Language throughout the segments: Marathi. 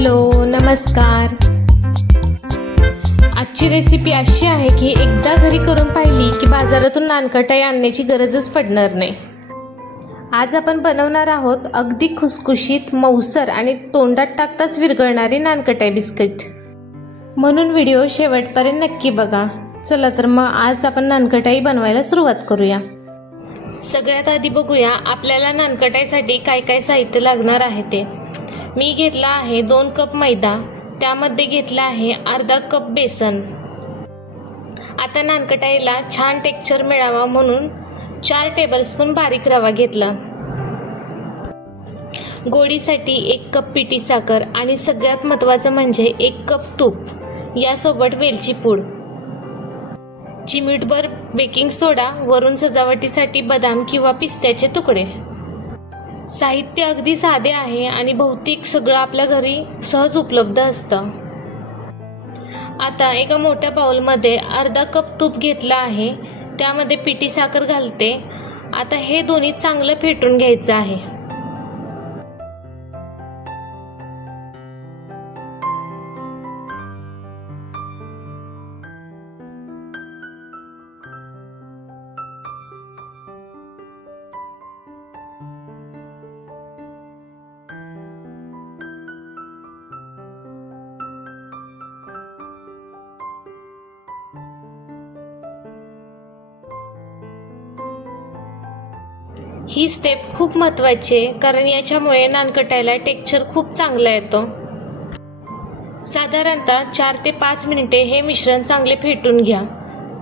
हॅलो नमस्कार. आजची रेसिपी अशी आहे की एकदा घरी करून पाहिली की बाजारातून नानकटाई आणण्याची गरजच पडणार नाही. आज आपण बनवणार आहोत अगदी खुसखुशीत, मऊसर आणि तोंडात टाकताच विरघळणारी नानकटाई बिस्किट. म्हणून व्हिडिओ शेवटपर्यंत नक्की बघा. चला तर मग आज आपण नानकटाई बनवायला सुरुवात करूया. सगळ्यात आधी बघूया आपल्याला नानकटाईसाठी काय काय साहित्य लागणार आहे ते. मी घेतला आहे 2 कप मैदा, त्यामध्ये घेतला आहे अर्धा कप बेसन. आता नानकटाईला छान टेक्स्चर मिळावा म्हणून 4 टेबलस्पून बारीक रवा घेतला. गोडीसाठी 1 कप पिठी साखर आणि सगळ्यात महत्त्वाचं म्हणजे 1 कप तूप, यासोबत वेलची पूड, चिमूटभर बेकिंग सोडा, वरून सजावटीसाठी बदाम किंवा पिस्त्याचे तुकडे. साहित्य अगदी साधे आहे आणि बहुतेक सगळं आपल्या घरी सहज उपलब्ध असतं. आता एका मोठ्या बाउलमध्ये अर्धा कप तूप घेतला आहे, त्यामध्ये पिठी साखर घालते. आता हे दोन्ही चांगलं फेटून घ्यायचं आहे. ही स्टेप खूप महत्त्वाची आहे, कारण याच्यामुळे नानकटाईला टेक्स्चर खूप चांगला येतो. साधारणतः 4 ते 5 मिनिटे हे मिश्रण चांगले फेटून घ्या.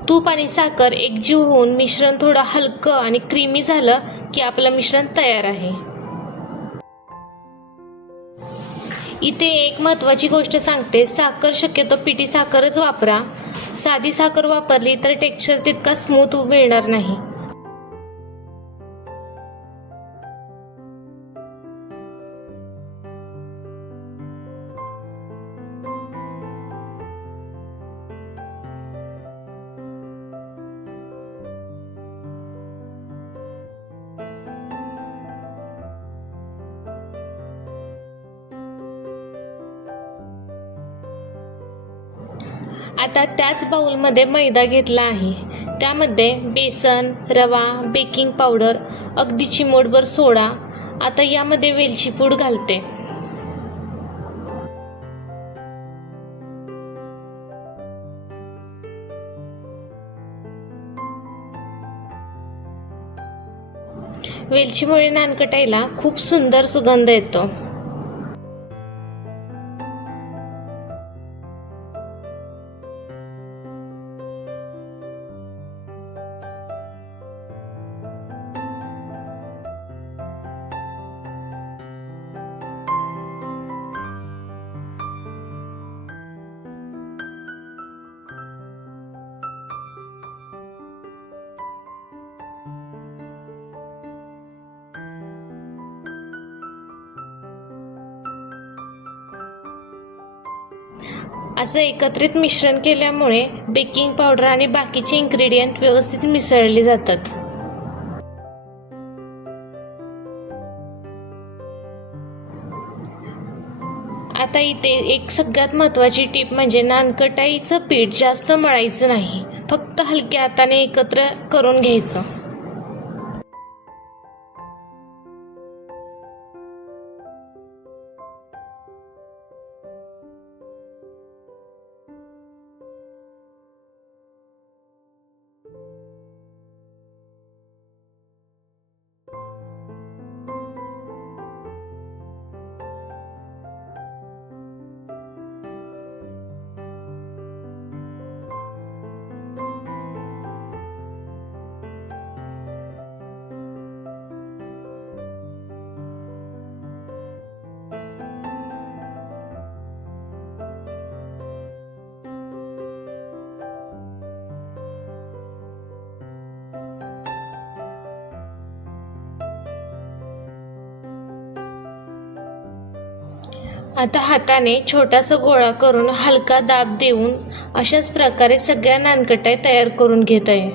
तूप आणि साखर एकजीव होऊन मिश्रण थोडं हलकं आणि क्रीमी झालं की आपलं मिश्रण तयार आहे. इथे एक महत्त्वाची गोष्ट सांगते, साखर शक्यतो पिठी साखरच वापरा. साधी साखर वापरली तर टेक्स्चर तितका स्मूथ मिळणार नाही. आता त्याच बाउलमध्ये मैदा घेतला आहे, त्यामध्ये बेसन, रवा, बेकिंग पावडर, अगदी चिमूटभर सोडा. आता यामध्ये वेलची पूड घालते. वेलचीमुळे नानकटाईला खूप सुंदर सुगंध येतो. असं एकत्रित मिश्रण केल्यामुळे बेकिंग पावडर आणि बाकीचे इन्ग्रेडियंट व्यवस्थित मिसळले जातात. आता इथे एक सगळ्यात महत्त्वाची टीप म्हणजे नानकटाईचं पीठ जास्त मळायचं नाही, फक्त हलक्या हाताने एकत्र करून घ्यायचं. आता हाताने छोटासा गोळा करून हलका दाब देऊन अशाच प्रकारे सगळ्या नानकटाई तयार करून घेत आहे.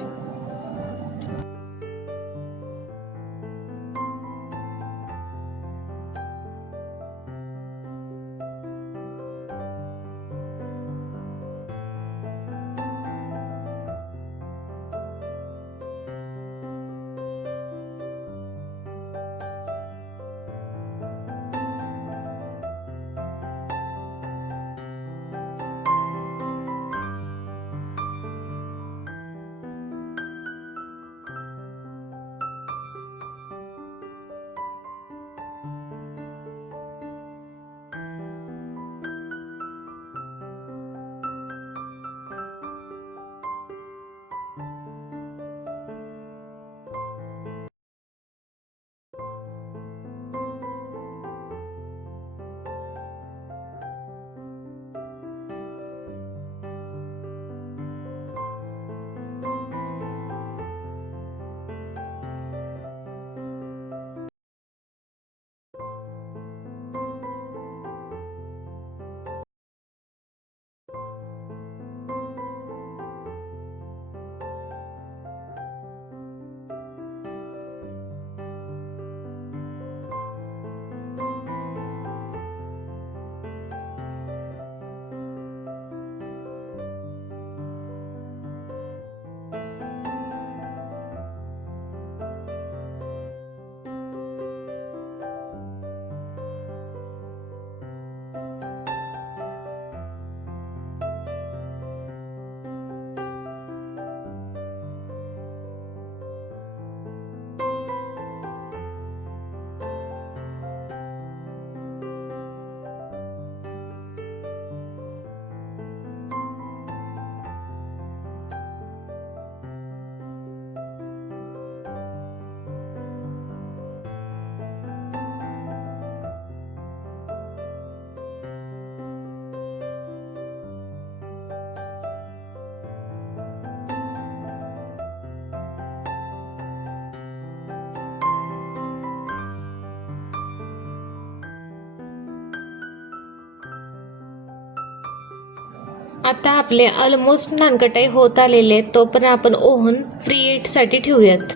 आता आपले ऑलमोस्ट नानकटाई होत आलेले आहेत, तोपर्यंत आपण ओव्हन फ्रीहीटसाठी ठेवूयात.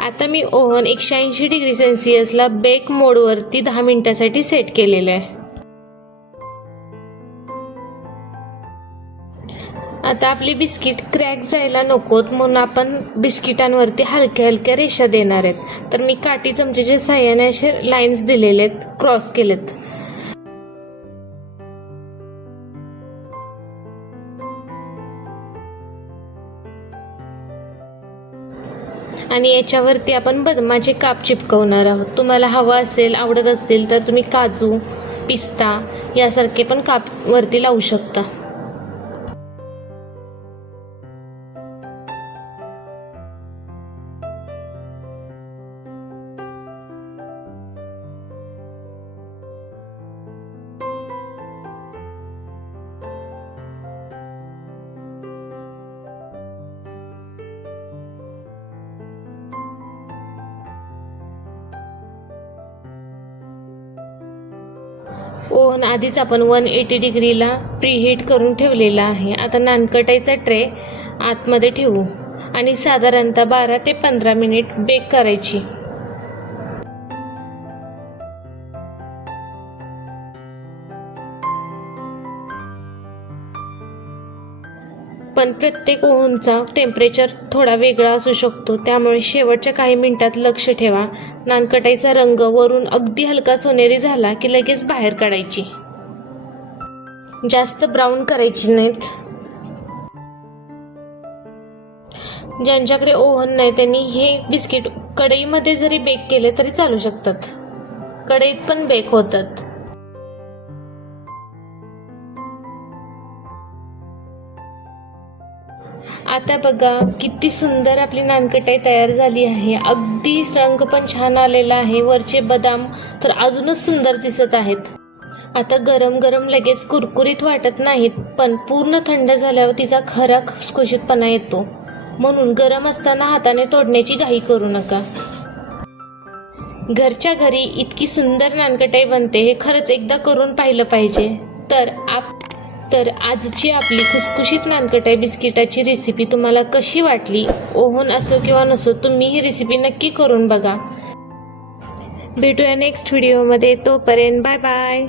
आता मी ओव्हन 180 डिग्री सेल्सिअसला बेक मोडवरती 10 मिनिटासाठी सेट केलेलं आहे. आता आपली बिस्किट क्रॅक जायला नकोत म्हणून आपण बिस्किटांवरती हलक्या हलक्या रेषा देणार आहेत. तर मी काठी चमच्याच्या साहाय्याने असे लाईन्स दिलेले आहेत, क्रॉस केलेत. आणि याच्यावरती आपण बदामाचे काप चिपकवणार आहोत. तुम्हाला हवं असेल, आवडत असतील तर तुम्ही काजू, पिस्ता यासारखे पण काप वरती लावू शकता. ओव्हन आधीच आपण 180 डिग्रीला प्रीहीट करून ठेवलेला आहे. आता नानकटाईचा ट्रे आतमध्ये ठेवू आणि साधारणतः 12 ते 15 मिनिट बेक करायची. पण प्रत्येक ओव्हनचा टेम्परेचर थोडा वेगळा असू शकतो, त्यामुळे शेवटच्या काही मिनिटात लक्ष ठेवा. नानकटाईचा रंग वरून अगदी हलका सोनेरी झाला की लगेच बाहेर काढायची. जास्त ब्राऊन करायची नाहीत. ज्यांच्याकडे ओव्हन नाही त्यांनी हे बिस्किट कढईमध्ये जरी बेक केले तरी चालू शकतात. कढईत पण बेक होतात. आता बघा किती सुंदर आपली नानकटाई तयार झाली आहे. अगदी रंग पण छान आलेला आहे. वरचे बदाम तर अजूनच सुंदर दिसत आहेत. आता गरम गरम लगेच कुरकुरीत वाटत नाहीत, पण पूर्ण थंड झाल्यावर तिचा खरा खुसखुशीतपणा येतो. म्हणून गरम असताना हाताने तोडण्याची घाई करू नका. घरच्या घरी इतकी सुंदर नानकटाई बनते हे खरंच एकदा करून पाहिलं पाहिजे. तर आजची आपली खुसखुशीत नानकटाई बिस्किटाची रेसिपी तुम्हाला कशी वाटली? ओव्हन असो किंवा नसो, तुम्ही ही रेसिपी नक्की करून बघा. भेटूया नेक्स्ट व्हिडिओमध्ये. तोपर्यंत बाय बाय.